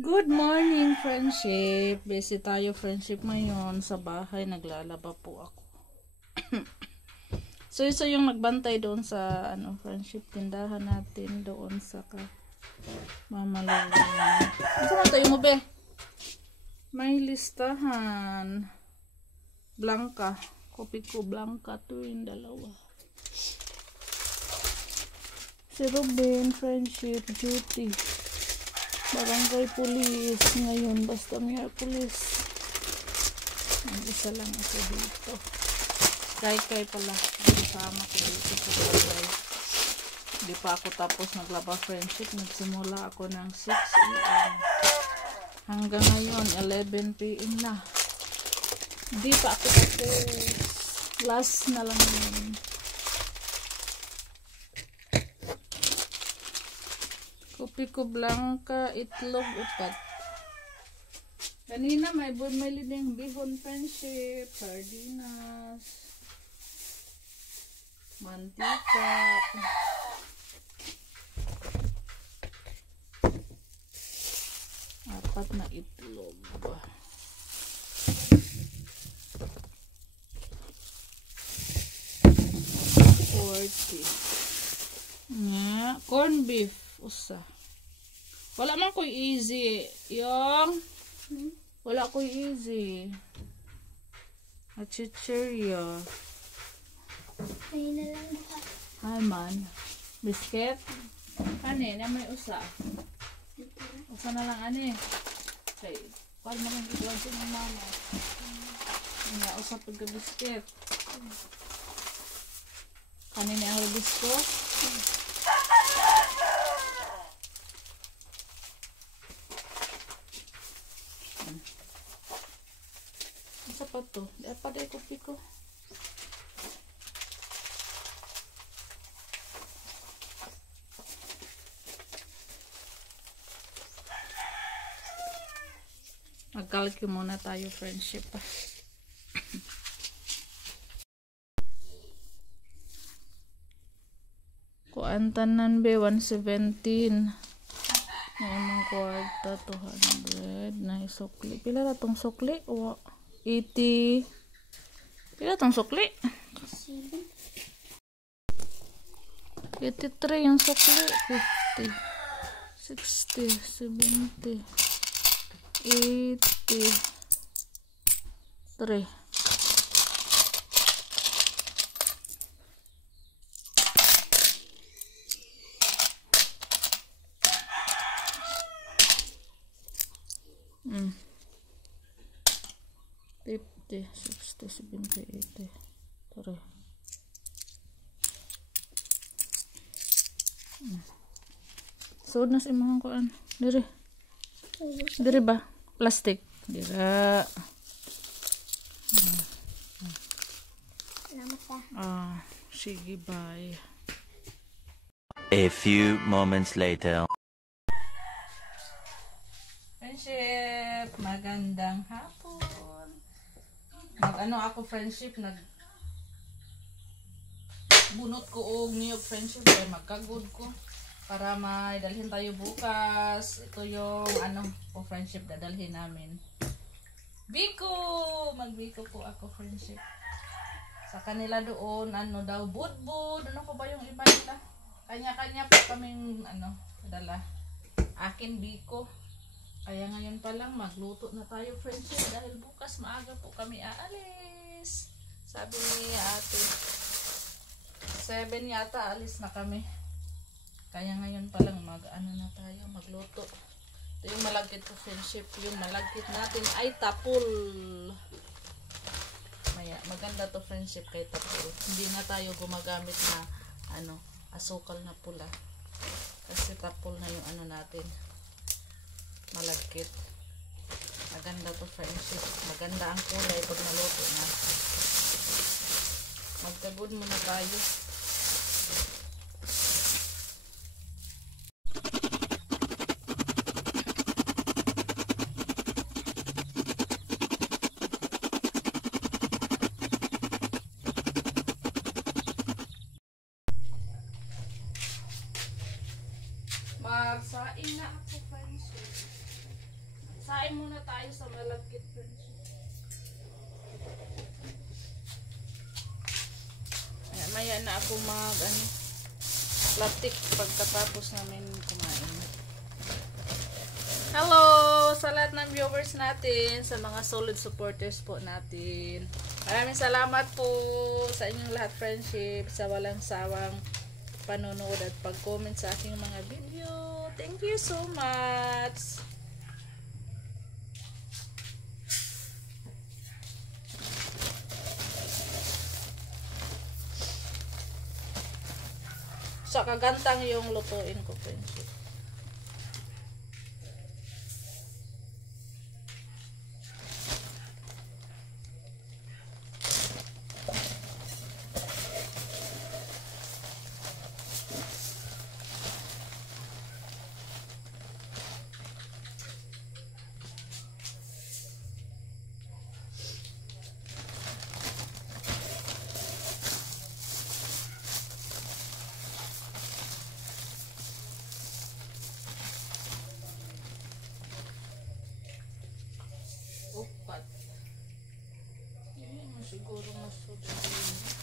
Good morning, friendship. Busy tayo, friendship, ngayon. Sa bahay, naglalaba po ako. So, isa yung nagbantay doon sa, friendship, tindahan natin doon sa Mamalawin. Saan tayo mo, be? May listahan. Blanca. Kopi ko, Blanca. Ito yung dalawa. Si Ruben, friendship, duty. Barangay Police ngayon, basta Miyerkules. Isa lang ako dito. Kay pala. Kasama ko dito sa barangay. Hindi pa ako tapos naglaba, friendship. Nagsimula ako ng 6 AM. Hanggang ngayon, 11 PM na. Hindi pa ako tapos. Last na lang yun. Kopi ko, Blanca, itlog, upat. Kanina may liding bihon, friendship, sardinas, mantika, apat na itlog. 40. Corn beef. Usa. Wala man ko easy. Yung wala ko easy. Achicheria. May na lang ba? Ay man. Biscuit. Ani, na may usa. Usa na lang ani. Okay. Paano naman gitawag ko ng mama? Nga usa pagka biscuit. Kanina ang biscuit. Apa to? Apa deh kopi ko? Magkalki muna tayo, friendship. Kuantanan be 117. Ngayon kwarta 200 na sukli. Pila na tong sukli? 80. Pila tong sukli? 83 yung sukli. 50, 60, 70, 83. Mm. 50, 60, 70, 80. Tara. So, nasa imong kuan. Diri. Diri ba? Plastic. Dira. Salamat ka. Sige, bye. A few moments later. Friendship, magandang hapon. Ako friendship, bunot ko og niyog friendship kay magkagod ko para may dalhin tayo bukas. Ito yung friendship dadalhin namin. Biko, magbiko po ako friendship. Sa kanila doon daw budbud, ko ba yung iba nila? Kanya-kanya po kaming dala. Akin biko. Kaya ngayon pa lang magluto na tayo friendship dahil bukas maaga po kami aalis. Sabi ni ate 7 yata alis na kami. Kaya ngayon pa lang na tayo magluto. Ito yung malagkit ko friendship. Yung malagkit natin ay tapul. Maganda to friendship kay tapul. Hindi na tayo gumagamit na asukal na pula. Kasi tapul na yung natin. Malagkit. Maganda to friendship. Maganda ang kulay pag naluto na. Magkagod muna tayo. Magsaing na ako friendship. Saing muna tayo sa malagkit, friendship. Maya na ako plastic pagkatapos namin kumain. Hello sa lahat ng viewers natin, sa mga solid supporters po natin. Maraming salamat po sa inyong lahat, friendship, sa walang sawang panonood at pag-comment sa aking mga video. Thank you so much. Sa kagantang yung lutuin ko, friendship. Upat. Hindi mo siguro masudin.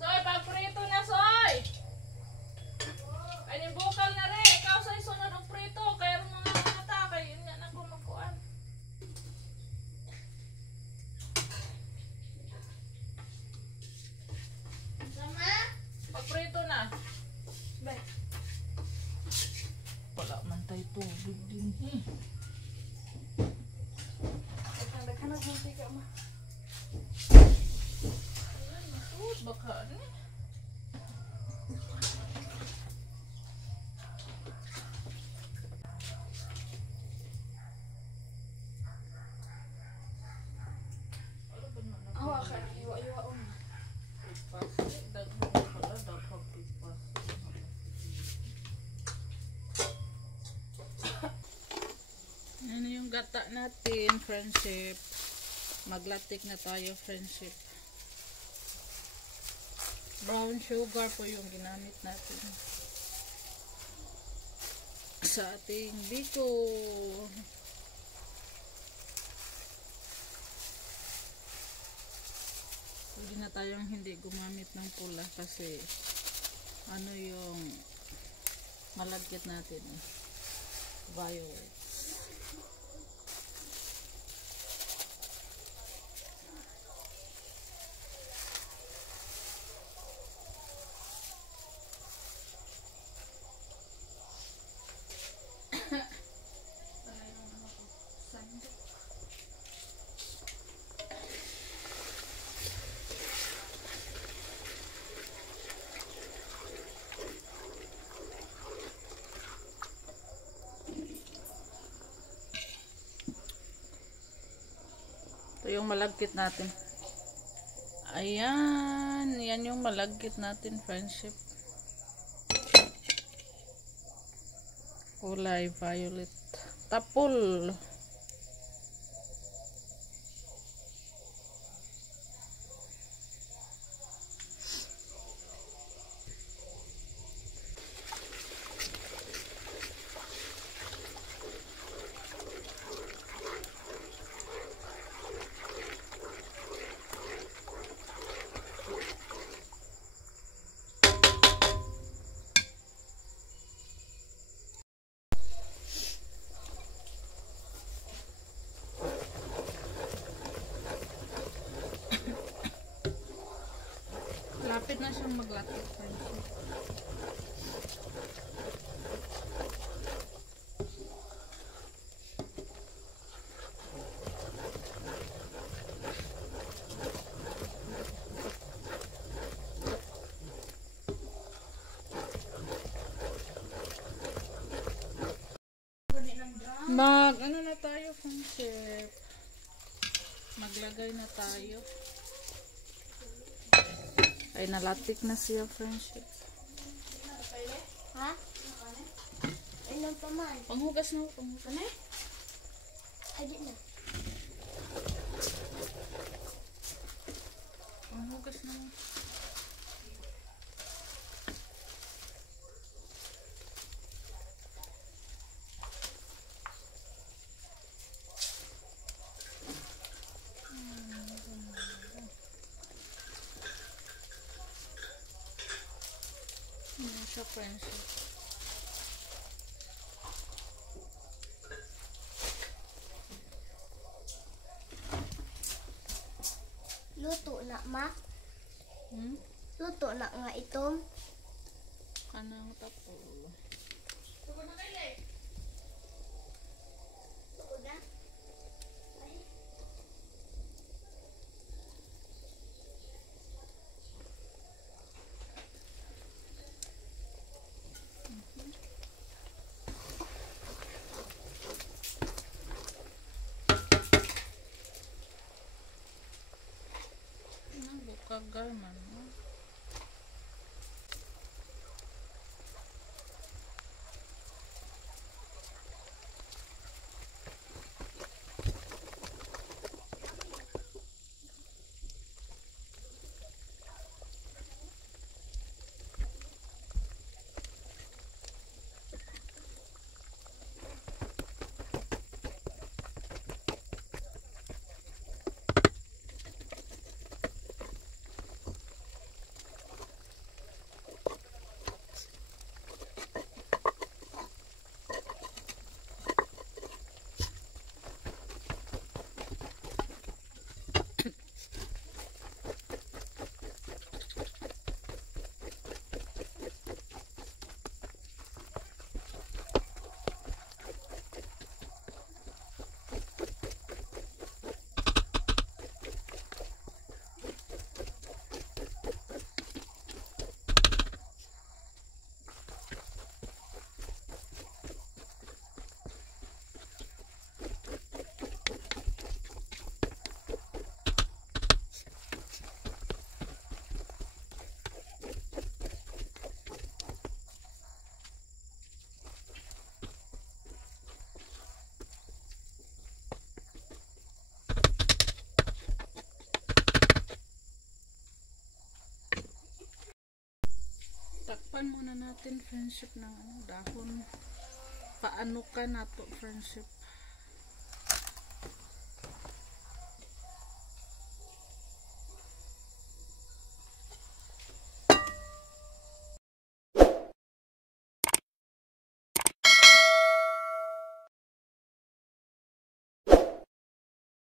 Soy, pagprito na, Soy! Ay, bukal na rin. Ikaw, Soy, sunod ang prito. Kaya rin mga mata. Kaya yun nga na kumakuan. Sama? Pagprito na. Ba? Wala man tayo tubig din. Nagkanda na hunti ka, ma. Baka ano eh. Awa ka, iwa-iwa on. Ano yung gata natin, friendship. Maglatik na tayo, friendship. Brown sugar po yung ginamit natin sa ating biko. Pwede na tayong hindi gumamit ng pula kasi ano yung malagkit natin, violet. Ito yung malagkit natin. Ayan. Yan yung malagkit natin, friendship. Kulay violet. Tapol. Malapit na siyang maglatik, friendship. Ano na tayo, friendship? Maglagay na tayo. Ay, nalatik na siya, friendship. Ha? Ilang pa man? Panghugas na, panghugas na. Ay, di na. Panghugas na. Ano siya, friendship? Luto na, ma? Luto na nga itong. Kanang tapo. Luto na? Ay. Kagaman. Takpan muna natin, friendship, ng dahon. Paano ka na to, friendship?